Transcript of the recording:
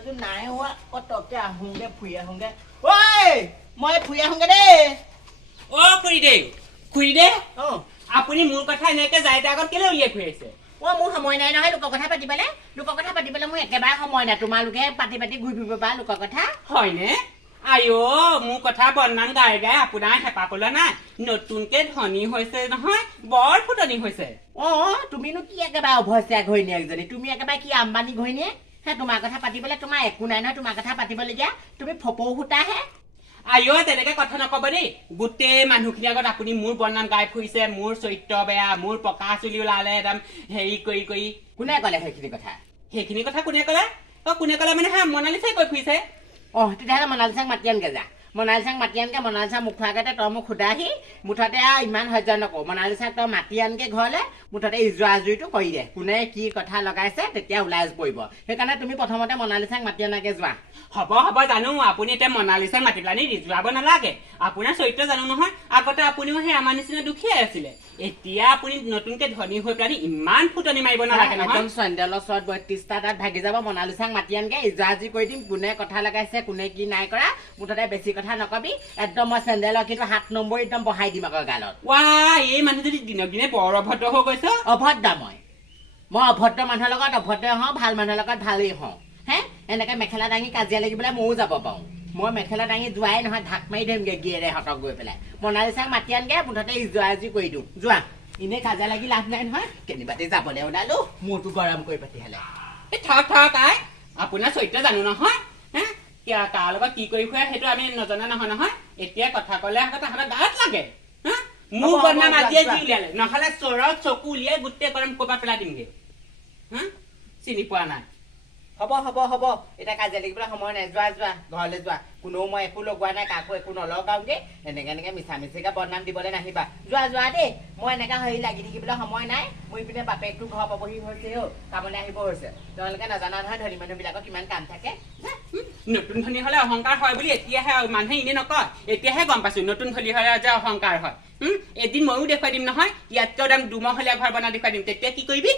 চেন্দেলযোৰ নাই হোৱা কটককে আহোঁগে ফুৰি আহোঁগে ঐ মই ফুৰি আহোঁগে দেই খুৰীদে আপুনি মোৰ কথা এনেকে যাইতে আগত কেলে উলিয়াই ফুৰি আহিছে মোৰ সময় নাই নহয় লোকৰ কথা পাতিবলৈ মোৰ একেবাৰে সময় নাই তোমালোকে পাতি ঘূৰি ফুৰিব পাৰা লোকৰ কথা হয়নে আইঅ মোৰ কথা বদনাম গাই গাই আপোনাৰ হেঁপাহ পলোৱা নাই নতুনকে ধনী হৈছে নহয় বৰ ফুটনি হৈছে তুমিনো কি একেবাৰে অভস্যা ঘৈণীয়েকজনী তুমি একেবাৰে কি আম্বানী ঘৈণীয়েক হে তোমাৰ কথা পাতিবলৈ তোমাৰ একো নাই নহয় তোমাৰ কথা পাতিবলগীয়া তুমি ফপৌ সূতাহে আইঅ তেনেকে কথা নকব দেই গোটেই মানুহখিনিৰ আগত আপুনি মোৰ বদনাম গাই ফুৰিছে মোৰ চৰিত্ৰ বেয়া মোৰ পকা চুলি ওলালে একদম হেৰি কৰি কোনে ক'লে সেইখিনি কথা কোনে ক'লে মানে হা মনালিছাই কৈ ফুৰিছে তেতিয়াহ'লে মনালিছাক মাতি আনগে যা মনালিছা মুখ আগতে তই মোক সোধাহি মুঠতে ইমান সহ্য নকৰো মনালিছাক তই মাতি আনগে ঘৰলে মুঠতে ইজোৱা আজুৰিটো কৰি দে কোনে কি কথা লগাইছে তেতিয়া ওলাই পৰিব সেইকাৰণে তুমি প্ৰথমতে মনালিছাক মাতি আনাগে যোৱা হ'ব জানো আপুনি এতিয়া মনালিছাক মাতি পেলানি ৰিজুৱাব নালাগে আপোনাৰ চৰিত্ৰ জানো নহয় আগতে আপুনিও সেই আমাৰ নিচিনা দুখীয়াই আছিলে এতিয়া আপুনি নতুনকে ধনী হৈ পেলানি ইমান ফুটনি মাৰিব নালাগে নহয় একদম চেন্দেলৰ চৰত ৩২টা তাত ভাগি যাব মনালিছাক মাতি আনগে ইজোৱা আজি কৰি দিম কোনে কথা লগাইছে কোনে কি নাই কৰা মুঠতে বেছি কথা নকবি একদম মই চেন্দেলৰ কিন্তু ৭ নম্বৰ একদম বহাই দিম আকৌ গালত এই মানুহ যদি দিনক দিনে বৰ অভদ্ৰ হৈ গৈছ অভদ্ৰ মই অভদ্ৰ মানুহৰ লগত অভদ্ৰ হওঁ ভাল মানুহৰ লগত ভালেই হওঁ হে এনেকে মেখেলা দাঙি কাজিয়া লাগিবলৈ ময়ো যাব পাৰো মই মেখেলা দাঙি যোৱাই নহয় ঢাক মাৰি ধৰিমগে গিয়েৰেহঁতক গৈ পেলাই মনালিছাক মাতি আনগে মুঠতে ইজোৱা আজি কৰি দিওঁ যোৱা এনেই কাজিয়া লাগি লাভ নাই নহয় কেনিবাতে যাবলৈ ওলালো মূৰটো গৰম কৰি পাতি হ'লে থাক আই আপোনাৰ চৰিত্ৰ জানো নহয় কাৰ লগত কি কৰি ফুৰে সেইটো আমি নজনা নহয় এতিয়া কথা ক'লে তাহাঁতৰ গাত লাগে মোৰ বদনাম আজিয়ে যি উলিয়ালে নহ'লে চৰত চকু উলিয়াই গোটেই গৰম ক'ৰবাত পেলাই দিমগে চিনি পোৱা নাই হ'ব এতিয়া কাজিয়া লাগিবলৈ সময় নাই যোৱা ঘৰলৈ যোৱা কোনেও মই একো লগোৱা নাই কাকো একো নলগাওঁগে এনেকে মিছা মিছিকে বদনাম দিবলৈ নাহিবা যোৱা দেই মই এনেকা হেৰি লাগি থাকিবলৈ সময় নাই মোৰ ইপিনে বাপেকটো ঘৰ পাবহি হৈছে কামলৈ আহিব হৈছে তেওঁলোকে নাজানা নহয় ধনী মানুহবিলাকৰ কিমান কাম থাকে নতুন ধনী হ'লে অহংকাৰ হয় বুলি এতিয়াহে মানুহে এনেই নকয় এতিয়াহে গম পাইছো নতুন ধনী হ'লে যে অহংকাৰ হয় এদিন ময়ো দেখুৱাই দিম নহয় ইয়াতকৈ একদম দুমহলীয়া ঘৰ বনাই দেখুৱাই দিম তেতিয়া কি কৰিবি